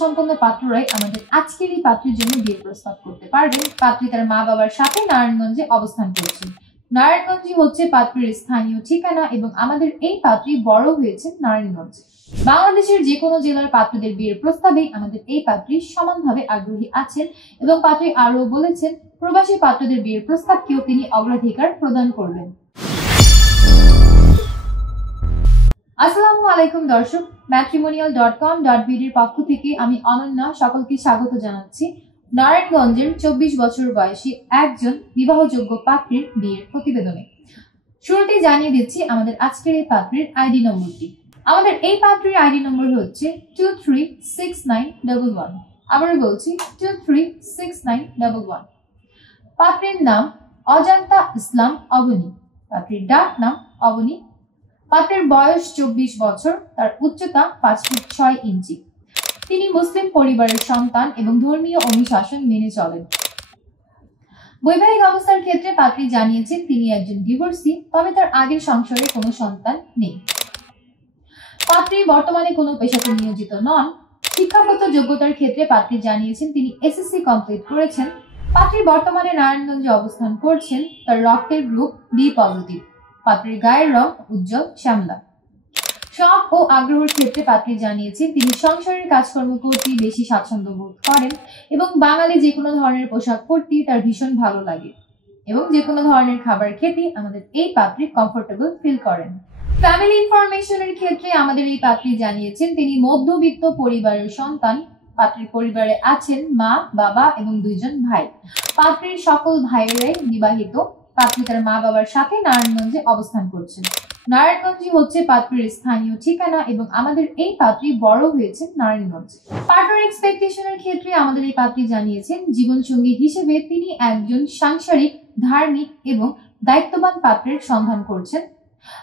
সম্পন্ন পাত্ররাই আমাদের আজকের এই পাত্রীর জন্য বিয়ের প্রস্তাব করতে পারবেন। পাত্রী তার মা বাবার সাথে নারায়ণগঞ্জে অবস্থান করছেন। নারায়ণগঞ্জই হচ্ছে পাত্রীর স্থানীয় ঠিকানা এবং আমাদের এই পাত্রী বড় হয়েছে নারায়ণগঞ্জে। বাংলাদেশের যে কোনো জেলার পাত্রদের বিয়ের প্রস্তাবে আমাদের এই পাত্রী সমানভাবে আগ্রহী আছেন এবং পাত্রী আরও বলেছেন প্রবাসী পাত্রদের বিয়ের প্রস্তাবকেও তিনি অগ্রাধিকার প্রদান করবেন। আসসালামু আলাইকুম দর্শক, matrimonial.com.bd এর পক্ষ থেকে আমি অনন্যা সকলকে স্বাগত জানাচ্ছি নারায়ণগঞ্জের 24 বছর বয়সী একজন বিবাহযোগ্য পাত্রীর বিয়ের প্রতিবেদনে। শুরুতেই জানিয়ে দিচ্ছি আমাদের আজকের এই পাত্রীর আইডি নম্বরটি। আমাদের এই পাত্রীর আইডি নম্বর হচ্ছে 236911। আবারও বলছি 236911। পাত্রীর নাম অজান্তা ইসলাম অবনী। পাত্রীর ডাক নাম অবনী। পাত্রের বয়স 24 বছর, তার উচ্চতা 5 ফুট 6 ইঞ্চি। তিনি মুসলিম পরিবারের সন্তান এবং ধর্মীয় অনুশাসন মেনে চলেন। বৈবাহিক অবস্থার ক্ষেত্রে পাত্রী জানিয়েছেন তিনি একজন ডিভোর্সি, তবে তার আগের সংসারে কোনো সন্তান নেই। পাত্রী বর্তমানে কোনো পেশাতে নিয়োজিত নন। শিক্ষাগত যোগ্যতার ক্ষেত্রে পাত্রী জানিয়েছেন তিনি এসএসসি কমপ্লিট করেছেন। পাত্রী বর্তমানে নারায়ণগঞ্জে অবস্থান করছেন। তার রক্তের গ্রুপ বি পজিটিভ। পাত্রীর গায়ের রং উজ্জ্বল শ্যামলা। শখ ও আগ্রহের ক্ষেত্রে পাত্রী জানিয়েছেন তিনি সংসারের কাজকর্ম করতেই বেশি স্বাচ্ছন্দ্য বোধ করেন এবং বাঙালি যে কোনো ধরনের পোশাক পরতেই তার ভীষণ ভালো লাগে এবং যে কোনো ধরনের খাবার খেতে আমাদের এই পাত্রী কমফোর্টেবল ফিল করেন। ফ্যামিলি ইনফরমেশনের ক্ষেত্রে আমাদের এই পাত্রী জানিয়েছেন তিনি মধ্যবিত্ত পরিবারের সন্তান। পাত্রীর পরিবারে আছেন মা, বাবা এবং 2 জন ভাই। পাত্রীর সকল ভাইয়েরাই বিবাহিত। পাত্রী তার মা বাবার সাথে নারায়ণগঞ্জে অবস্থান করছেন। নারায়ণগঞ্জই হচ্ছে পাত্রীর স্থানীয় ঠিকানা এবং আমাদের এই পাত্রী বড় হয়েছে নারায়ণগঞ্জে। পার্টনার এক্সপেকটেশনের ক্ষেত্রে আমাদের এই পাত্রী জানিয়েছেন জীবনসঙ্গী হিসেবে তিনি একজন সাংসারিক, ধার্মিক এবং দায়িত্ববান পাত্রের সন্ধান করছেন।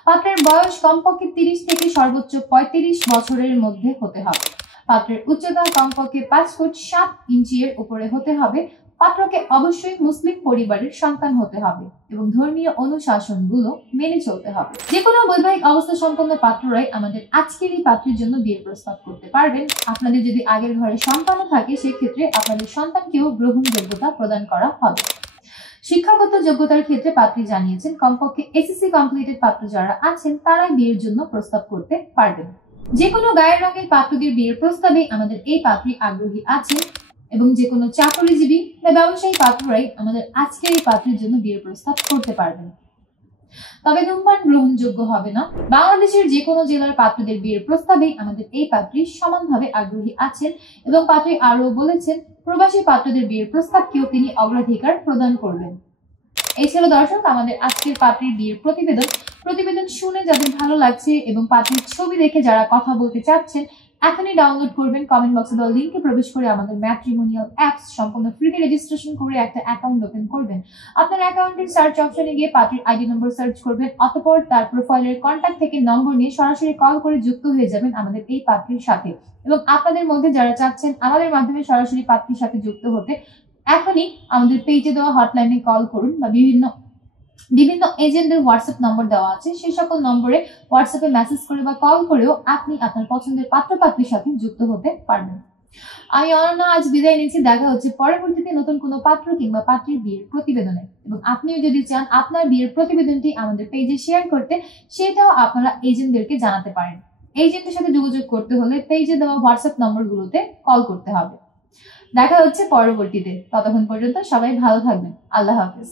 পাত্রের বয়স কমপক্ষে 30 থেকে সর্বোচ্চ 35 বছরের মধ্যে হতে হবে। পাত্রের উচ্চতা কমপক্ষে 5 ফুট 7 ইঞ্চি এর উপরে হতে হবে। পাত্রকে অবশ্যই মুসলিম পরিবারের সন্তান হতে হবে এবং ধর্মীয় অনুশাসনগুলো মেনে চলতে হবে। যে কোনো বৈবাহিক অবস্থা সম্পন্ন পাত্ররাই আমাদের আজকের এই পাত্রীর জন্য বিয়ের প্রস্তাব করতে পারবেন। আপনাদের যদি আগের ঘরে সন্তানও থাকে সেক্ষেত্রে আপনাদের সন্তানকেও গ্রহণযোগ্যতা প্রদান করা হবে। শিক্ষাগত যোগ্যতার ক্ষেত্রে পাত্রী জানিয়েছেন কমপক্ষে এসএসসি কমপ্লিটেড পাত্র যারা আছেন তারাই বিয়ের জন্য প্রস্তাব করতে পারবেন। যে কোনো গায়ের রঙের পাত্রদের বিয়ের প্রস্তাবে আমাদের এই পাত্রী আগ্রহী আছেন এবং যে কোনো চাকরিজীবী বা ব্যবসায়ী পাত্ররাই আমাদের আজকের এই পাত্রীর জন্য বিয়ের প্রস্তাব করতে পারবেন। তবে ধূমপান গ্রহণযোগ্য হবে না। বাংলাদেশের যে কোনো জেলার পাত্রদের বিয়ের প্রস্তাবে আমাদের এই পাত্রী সমানভাবে আগ্রহী আছেন এবং পাত্রী আরও বলেছেন প্রবাসী পাত্রদের বিয়ের প্রস্তাবকেও তিনি অগ্রাধিকার প্রদান করবেন। এই ছিল দর্শক আমাদের আজকের পাত্রীর বিয়ের প্রতিবেদন শুনে যাদের ভালো লাগছে এবং পাত্রীর ছবি দেখে যারা কথা বলতে চাচ্ছেন এখনই ডাউনলোড করবেন। কমেন্ট বক্সে দেওয়া লিংকে প্রবেশ করে আমাদের ম্যাট্রিমোনিয়াল অ্যাপস সম্পূর্ণ ফ্রিতে রেজিস্ট্রেশন করে একটা অ্যাকাউন্ট ওপেন করবেন। আপনার অ্যাকাউন্টের সার্চ অপশনে গিয়ে পাত্রীর আইডি নম্বর সার্চ করবেন, অতঃপর তার প্রোফাইলের কন্ট্যাক্ট থেকে নম্বর নিয়ে সরাসরি কল করে যুক্ত হয়ে যাবেন আমাদের এই পাত্রীর সাথে। এবং আপনাদের মধ্যে যারা চাচ্ছেন আমাদের মাধ্যমে সরাসরি পাত্রীর সাথে যুক্ত হতে এখনই আমাদের পেজে দেওয়া হটলাইনে কল করুন বা বিভিন্ন এজেন্টদের হোয়াটসঅ্যাপ নম্বর দেওয়া আছে সেই সকল নম্বরে হোয়াটসঅ্যাপে মেসেজ করে বা কল করেও আপনি আপনার পছন্দের পাত্র পাত্রীর সাথে যুক্ত হতে পারবেন। আমি অনন্যা আজ বিদায় নিচ্ছি। দেখা হচ্ছে পরবর্তীতে নতুন কোনো পাত্র কিংবা পাত্রীর বিয়ের প্রতিবেদনে। এবং আপনিও যদি চান আপনার বিয়ের প্রতিবেদনটি আমাদের পেজে শেয়ার করতে সেটাও আপনারা এজেন্টদেরকে জানাতে পারেন। এজেন্টের সাথে যোগাযোগ করতে হলে পেজে দেওয়া হোয়াটসঅ্যাপ নম্বরগুলোতে কল করতে হবে। দেখা হচ্ছে পরবর্তীতে। ততক্ষণ পর্যন্ত সবাই ভালো থাকবেন। আল্লাহ হাফেজ।